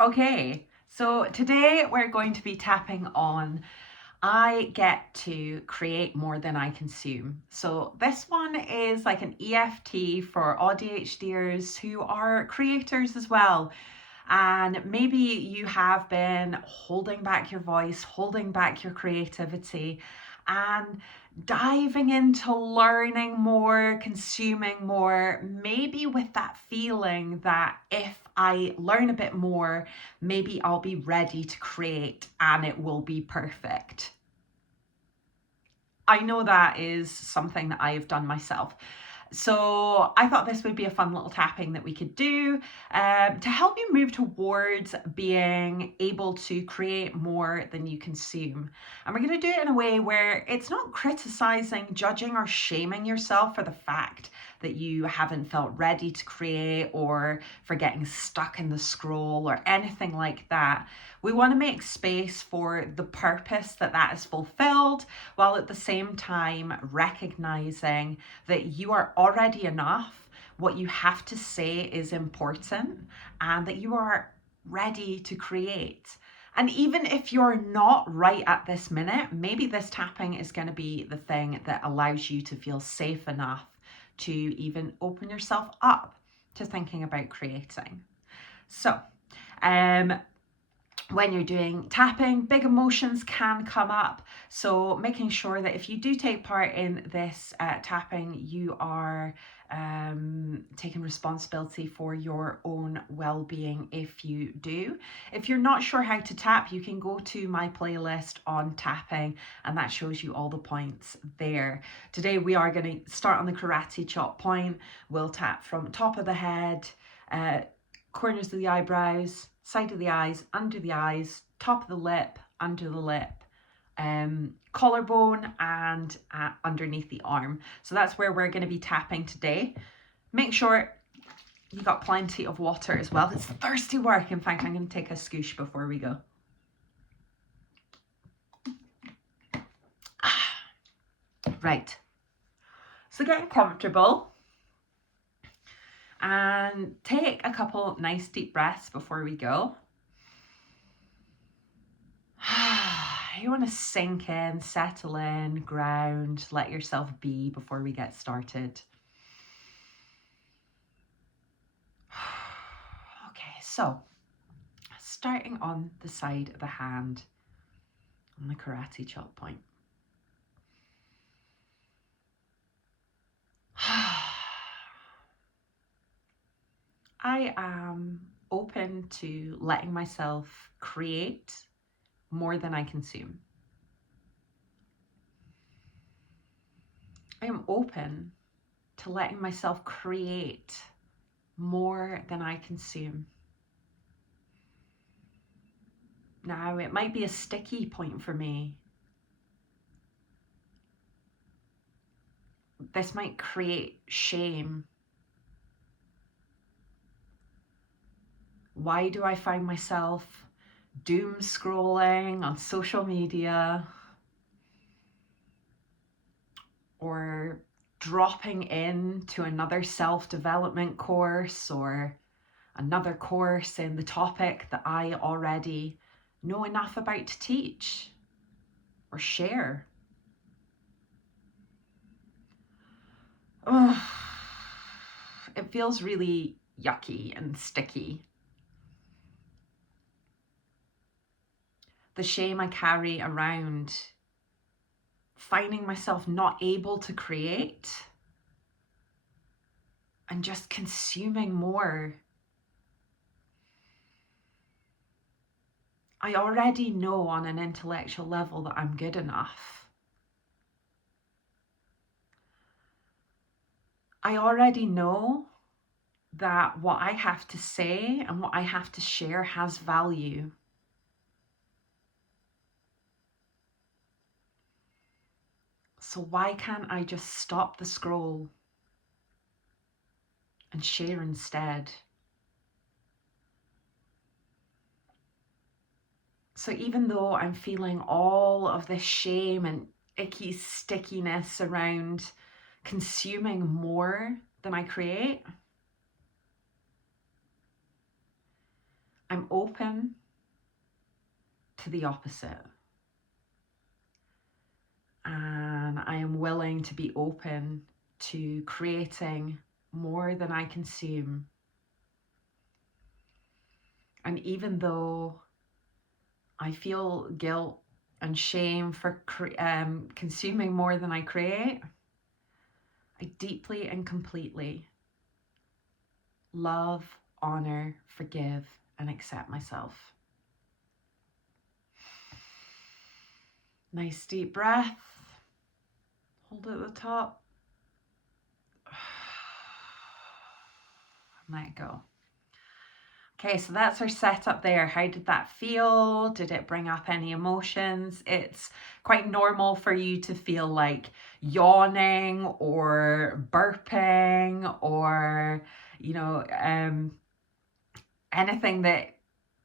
Okay, so today we're going to be tapping on I get to create more than I consume. So this one is like an EFT for AuDHDers who are creators as well. And maybe you have been holding back your voice, holding back your creativity, and diving into learning more, consuming more, maybe with that feeling that if I learn a bit more, maybe I'll be ready to create and it will be perfect. I know that is something that I have done myself. So I thought this would be a fun little tapping that we could do to help you move towards being able to create more than you consume. And we're going to do it in a way where it's not criticizing, judging, or shaming yourself for the fact that you haven't felt ready to create or for getting stuck in the scroll or anything like that. We want to make space for the purpose that is fulfilled, while at the same time recognizing that you are already enough. What you have to say is important and that you are ready to create. And even if you're not right at this minute, maybe this tapping is going to be the thing that allows you to feel safe enough to even open yourself up to thinking about creating. So, when you're doing tapping, big emotions can come up. So making sure that if you do take part in this tapping, you are taking responsibility for your own well-being if you do. If you're not sure how to tap, you can go to my playlist on tapping and that shows you all the points there. Today we are going to start on the karate chop point. We'll tap from top of the head, corners of the eyebrows, side of the eyes, under the eyes, top of the lip, under the lip, collarbone and underneath the arm. So that's where we're going to be tapping today. Make sure you got plenty of water as well. It's thirsty work. In fact, I'm going to take a scoosh before we go. Right. So getting comfortable. And take a couple nice deep breaths before we go. You want to sink in, settle in, ground, let yourself be before we get started. Okay, so starting on the side of the hand on the karate chop point. I am open to letting myself create more than I consume. I am open to letting myself create more than I consume. Now, it might be a sticky point for me. This might create shame. Why do I find myself doom scrolling on social media or dropping into another self-development course or another course in the topic that I already know enough about to teach or share? Oh, it feels really yucky and sticky. The shame I carry around finding myself not able to create and just consuming more. I already know on an intellectual level that I'm good enough. I already know that what I have to say and what I have to share has value. So why can't I just stop the scroll and share instead? So even though I'm feeling all of this shame and icky stickiness around consuming more than I create, I'm open to the opposite. And I am willing to be open to creating more than I consume. And even though I feel guilt and shame for consuming more than I create, I deeply and completely love, honor, forgive, and accept myself. Nice deep breath. Hold it at the top. Let it go. Okay, so that's our setup there. How did that feel? Did it bring up any emotions? It's quite normal for you to feel like yawning or burping or, you know, anything that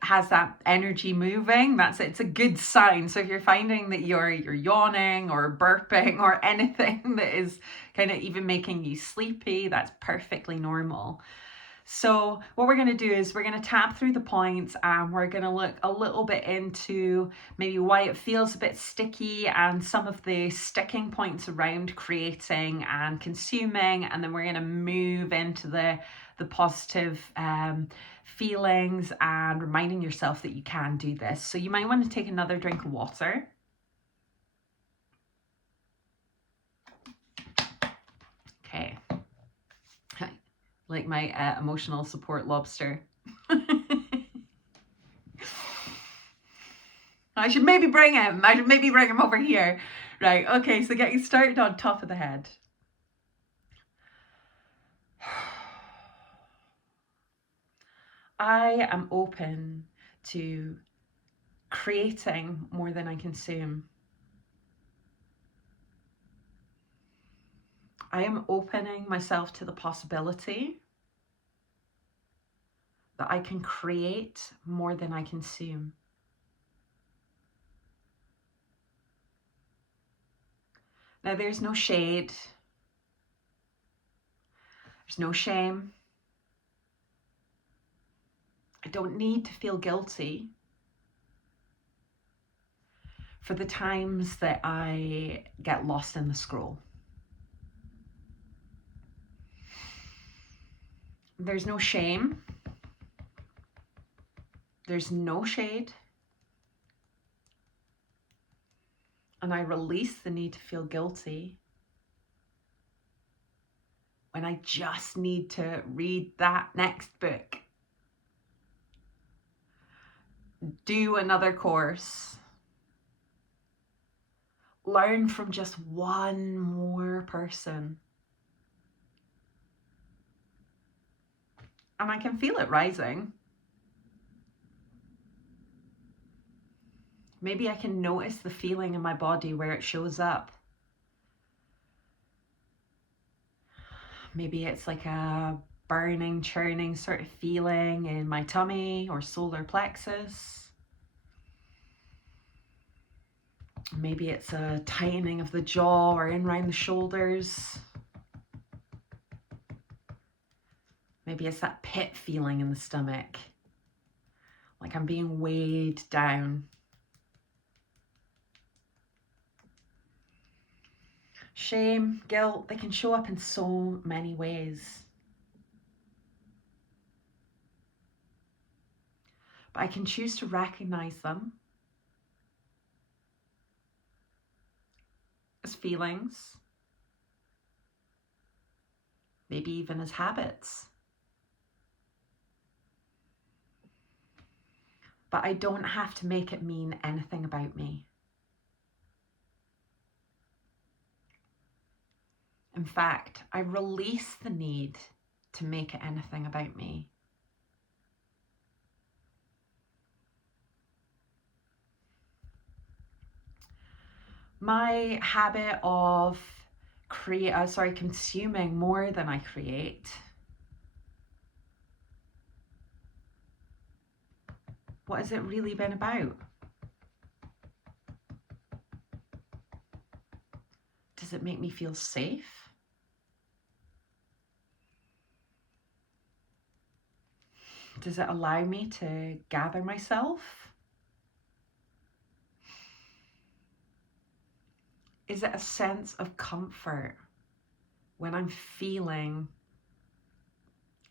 has that energy moving. It's a good sign. So if you're finding that you're yawning or burping or anything that is kind of even making you sleepy, that's perfectly normal. So what we're going to do is we're going to tap through the points and we're going to look a little bit into maybe why it feels a bit sticky and some of the sticking points around creating and consuming. And then we're going to move into the positive feelings and reminding yourself that you can do this. So you might want to take another drink of water. Okay. Like my emotional support lobster. I should maybe bring him over here. Right, okay, so getting started on top of the head. I am open to creating more than I consume. I am opening myself to the possibility that I can create more than I consume. Now, there's no shade. There's no shame. I don't need to feel guilty for the times that I get lost in the scroll. There's no shame. There's no shade. And I release the need to feel guilty when I just need to read that next book, do another course, learn from just one more person. And I can feel it rising. Maybe I can notice the feeling in my body where it shows up. Maybe it's like a burning, churning sort of feeling in my tummy or solar plexus. Maybe it's a tightening of the jaw or in around the shoulders. Maybe it's that pit feeling in the stomach, like I'm being weighed down. Shame, guilt, they can show up in so many ways. But I can choose to recognize them as feelings, maybe even as habits. But I don't have to make it mean anything about me. In fact, I release the need to make it anything about me. My habit of consuming more than I create. What has it really been about? Does it make me feel safe? Does it allow me to gather myself? Is it a sense of comfort when I'm feeling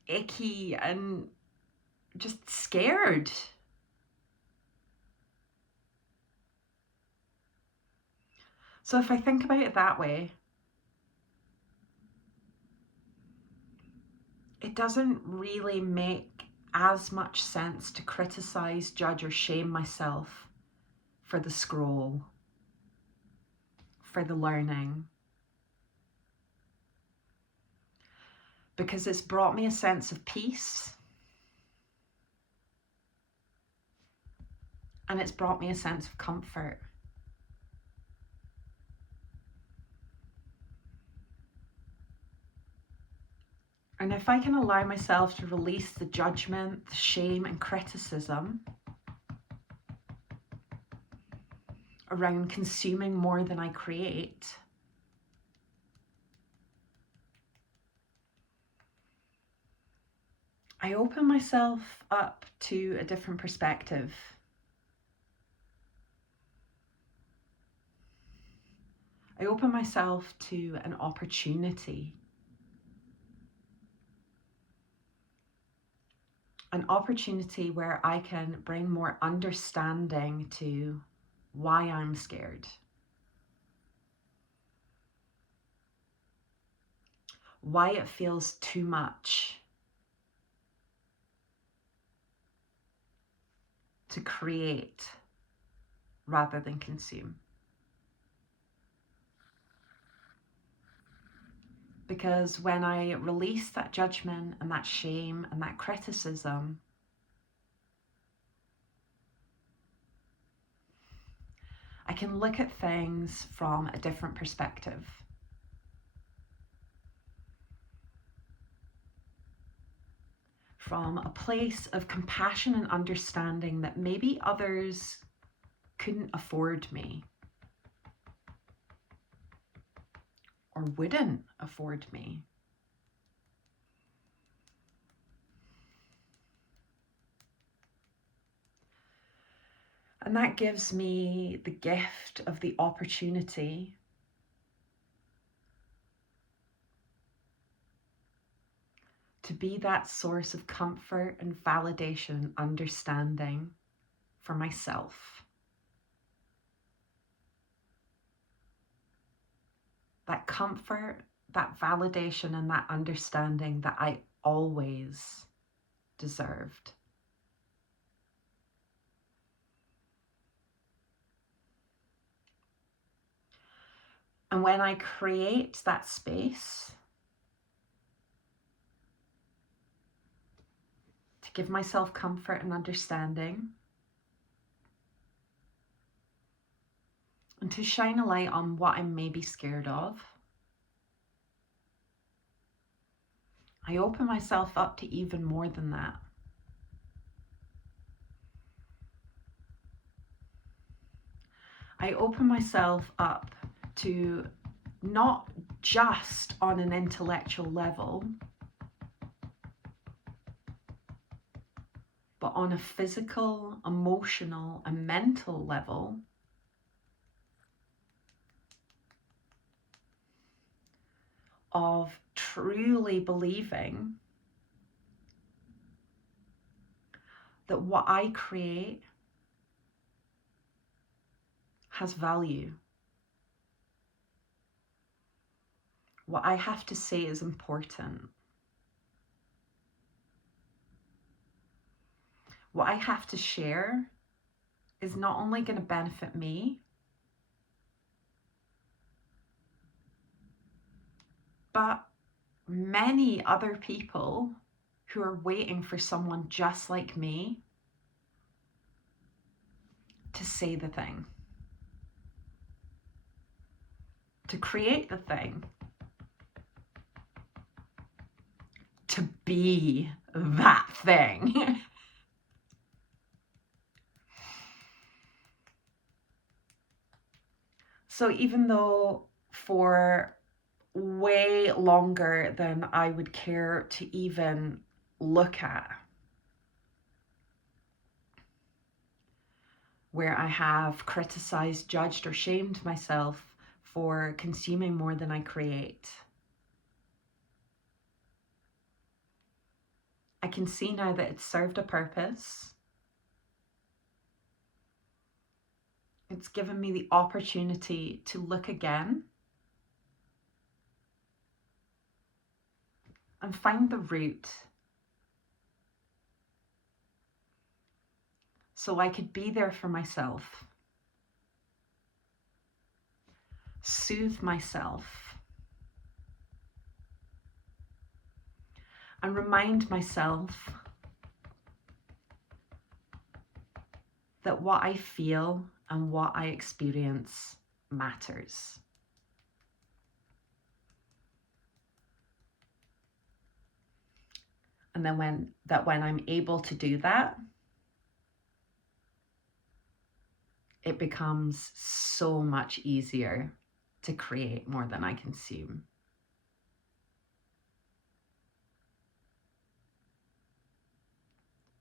icky and just scared? So if I think about it that way, it doesn't really make as much sense to criticize, judge, or shame myself for the scroll, for the learning, because it's brought me a sense of peace and it's brought me a sense of comfort. And if I can allow myself to release the judgment, the shame, and criticism around consuming more than I create, I open myself up to a different perspective. I open myself to an opportunity. An opportunity where I can bring more understanding to why I'm scared, why it feels too much to create rather than consume. Because when I release that judgment and that shame and that criticism, I can look at things from a different perspective. From a place of compassion and understanding that maybe others couldn't afford me or wouldn't afford me. And that gives me the gift of the opportunity to be that source of comfort and validation and understanding for myself. That comfort, that validation, and that understanding that I always deserved. And when I create that space to give myself comfort and understanding, and to shine a light on what I'm maybe scared of, I open myself up to even more than that. I open myself up to not just on an intellectual level, but on a physical, emotional, and mental level, of truly believing that what I create has value. What I have to say is important. What I have to share is not only going to benefit me, but many other people who are waiting for someone just like me to say the thing, to create the thing, to be that thing. So even though for way longer than I would care to even look at, where I have criticized, judged, or shamed myself for consuming more than I create. I can see now that it's served a purpose. It's given me the opportunity to look again and find the root, so I could be there for myself, soothe myself, and remind myself that what I feel and what I experience matters. And then when I'm able to do that, it becomes so much easier to create more than I consume.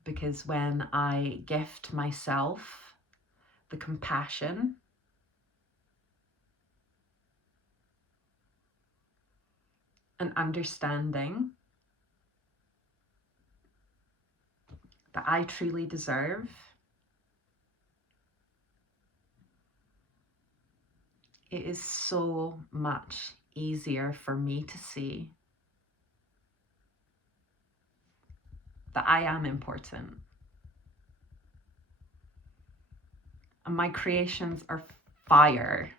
Because when I gift myself the compassion and understanding that I truly deserve, it is so much easier for me to see that I am important. And my creations are fire.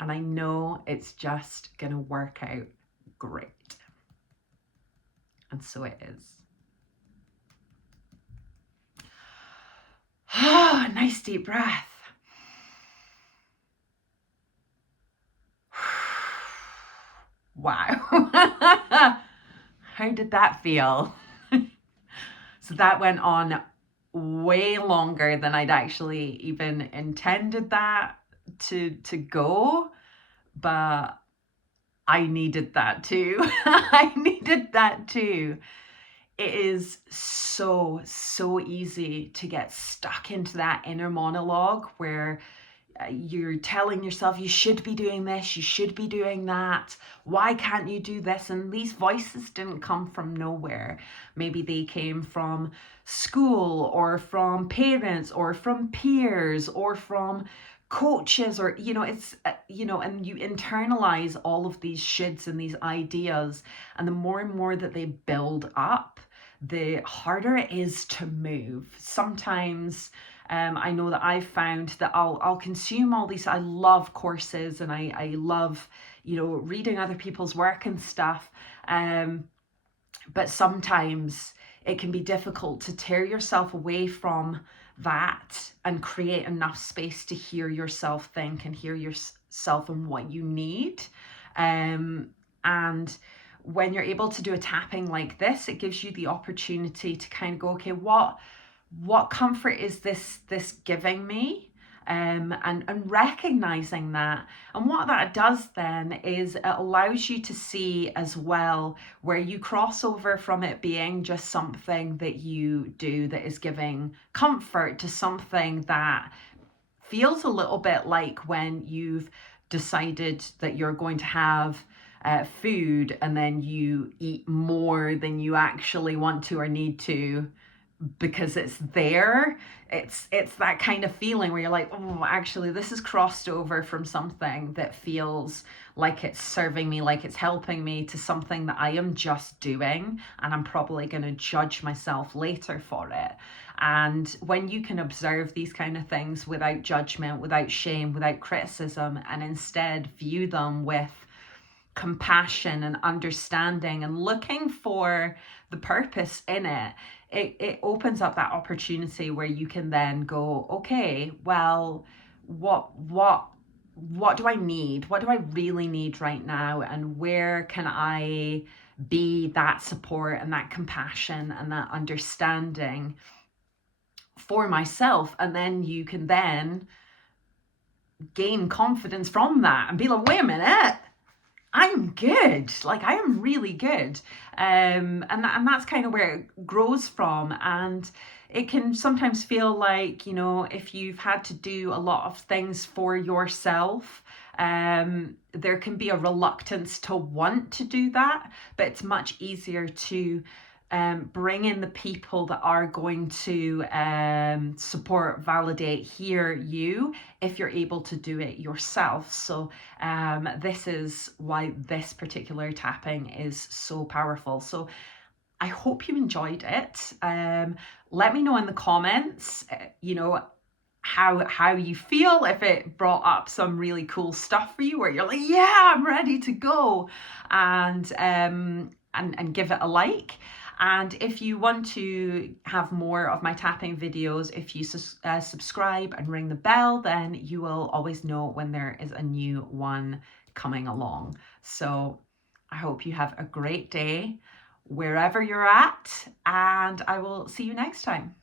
And I know it's just gonna work out great. And so it is. Ah, nice deep breath. Wow. How did that feel? So that went on way longer than I'd actually even intended that to go, but I needed that too. I needed that too. It is so easy to get stuck into that inner monologue where you're telling yourself you should be doing this, you should be doing that, why can't you do this? And these voices didn't come from nowhere. Maybe they came from school or from parents or from peers or from coaches, or it's and you internalize all of these shoulds and these ideas, and the more and more that they build up, the harder it is to move. Sometimes I know that I've found that I'll consume all these. I love courses and I love, reading other people's work and stuff. But sometimes it can be difficult to tear yourself away from that and create enough space to hear yourself think and hear yourself and what you need. And when you're able to do a tapping like this, it gives you the opportunity to kind of go, okay, what comfort is this giving me? And recognizing that. And what that does then is it allows you to see as well where you cross over from it being just something that you do that is giving comfort to something that feels a little bit like when you've decided that you're going to have food and then you eat more than you actually want to or need to because it's there. It's that kind of feeling where you're like, oh, actually this is crossed over from something that feels like it's serving me, like it's helping me, to something that I am just doing and I'm probably going to judge myself later for it. And when you can observe these kind of things without judgment, without shame, without criticism, and instead view them with compassion and understanding and looking for the purpose in it, it opens up that opportunity where you can then go, okay, well, what do I need? What do I really need right now? And where can I be that support and that compassion and that understanding for myself? And then you can then gain confidence from that and be like, wait a minute, I'm good. Like I am really good. And that's kind of where it grows from. And it can sometimes feel like, you know, if you've had to do a lot of things for yourself, there can be a reluctance to want to do that, but it's much easier to bring in the people that are going to support, validate, hear you if you're able to do it yourself. So this is why this particular tapping is so powerful. So I hope you enjoyed it. Let me know in the comments, you know, how you feel, if it brought up some really cool stuff for you where you're like, yeah, I'm ready to go, and give it a like. And if you want to have more of my tapping videos, if you subscribe and ring the bell, then you will always know when there is a new one coming along. So I hope you have a great day wherever you're at, and I will see you next time.